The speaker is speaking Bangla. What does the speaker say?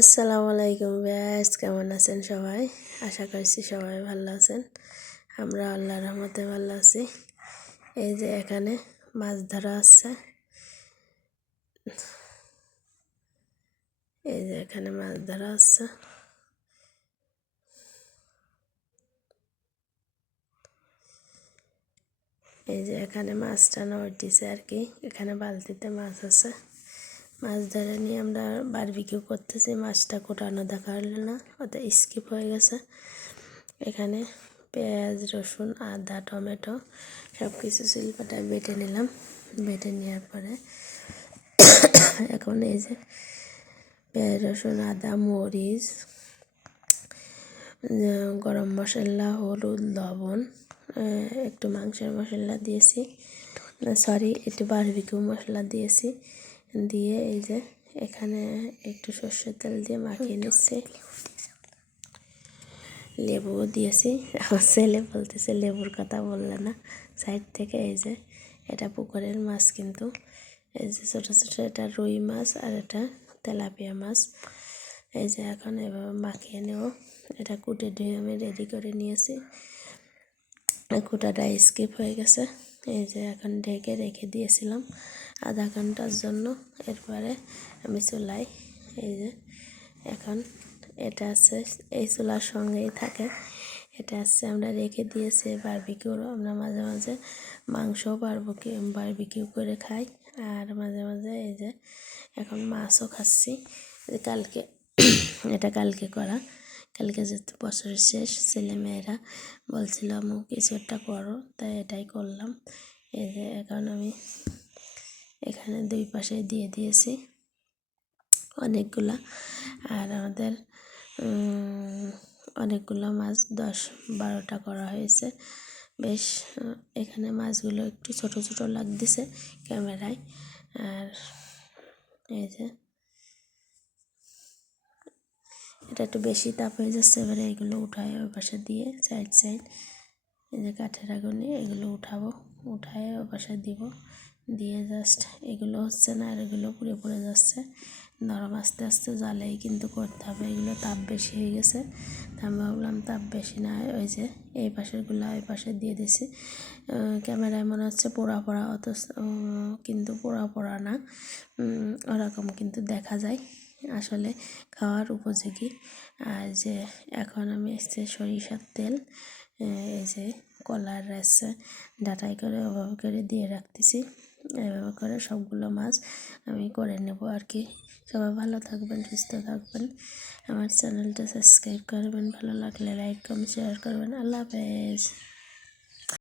আসসালামু আলাইকুম ব্যাস, কেমন আছেন সবাই? আশা করছি সবাই ভালো আছেন। আমরা আল্লাহর রহমতে ভালো আছি। এই যে এখানে মাছ ধরা হচ্ছে। এই যে এখানে মাছ ধরা হচ্ছে। এই যে এখানে মাছটা নড়তেছে আর কি। এখানে বালতিতে মাছ আছে। মাছ ধরে নিয়ে আমরা বারবিকিউ করতেছি। মাছটা কোটানো দেখা হলো না, ওটা স্কিপ হয়ে গেছে। এখানে পেঁয়াজ, রসুন, আদা, টমেটো সব কিছু শিলপাটায় বেটে নিলাম। বেটে নেওয়ার পরে এখন এই যে পেঁয়াজ, রসুন, আদা, মরিচ, গরম মশলা, হলুদ, লবণ, একটু মাংসের মশলা দিয়েছি, একটু বারবিকিউ মশলা দিয়েছি। দিয়ে এই যে এখানে একটু সর্ষের তেল দিয়ে মাখিয়ে নিচ্ছি। লেবুও দিয়েছি। আমার ছেলে বলতেছে লেবুর কথা বললে না সাইড থেকে। এই যে এটা পুকুরের মাছ, কিন্তু এই যে ছোটো ছোটো এটা রুই মাছ আর এটা তেলাপিয়া মাছ। এই যে এখন এভাবে মাখিয়ে নেব। এটা কুটে ধুয়ে আমি রেডি করে নিয়েছি। কুটাটা স্কিপ হয়ে গেছে। এই যে এখন ঢেকে রেখে দিয়েছিলাম আধা ঘন্টার জন্য। এরপরে আমি চুলাই, এই যে এখন এটা আছে এই চুলার সঙ্গেই থাকে। এটা আছে আমরা রেখে দিয়েছি বারবিকিউ। আমরা মাঝে মাঝে মাংসও বারবিকিউ করে খাই, আর মাঝে মাঝে এই যে এখন মাছও খাচ্ছি। কালকে এটা কালকে করা। কালকে যেহেতু বছরের শেষ, ছেলেমেয়েরা বলছিল আম্মু কিছু একটা করো, তাই এটাই করলাম। এই যে এখন আমি এখানে দুই পাশে দিয়ে দিয়েছি অনেকগুলা। আর আমাদের অনেকগুলো মাছ 10-12টা করা হয়েছে বেশ। এখানে মাছগুলো একটু ছোট ছোট লাগতেছে ক্যামেরায়। আর এই যে এটা একটু বেশি তাপ হয়ে যাচ্ছে। এবারে এগুলো উঠায় ওই পাশে দিয়ে সাইড এই যে কাঠের আগুনে এগুলো উঠায় ওই পাশে দিব। দিয়ে জাস্ট এগুলো হচ্ছে না, আর এগুলো পুড়ে পুড়ে যাচ্ছে। নরম আস্তে আস্তে জ্বালেই কিন্তু করতে হবে। এগুলো তাপ বেশি হয়ে গেছে, তা আমি ভাবলাম তাপ বেশি না হয় ওই যে এই পাশেরগুলো ওই পাশে দিয়ে দিছি। ক্যামেরায় মনে হচ্ছে পোড়া পোড়া, অথচ কিন্তু পোড়া পোড়া না, ওরকম কিন্তু দেখা যায়। আসলে খাওয়ার উপযোগী। আর যে এখন আমি এসছে সরিষার তেল, এই যে কলার রাস্তা ডাটাই করে ওভাবে করে দিয়ে রাখতেছি। এভাবে করে সবগুলো মাছ আমি করে নেব আর কি। সবাই ভালো থাকবেন, সুস্থ থাকবেন। আমার চ্যানেলটা সাবস্ক্রাইব করবেন, ভালো লাগলে লাইক কমেন্ট শেয়ার করবেন। আল্লাহ হাফেজ।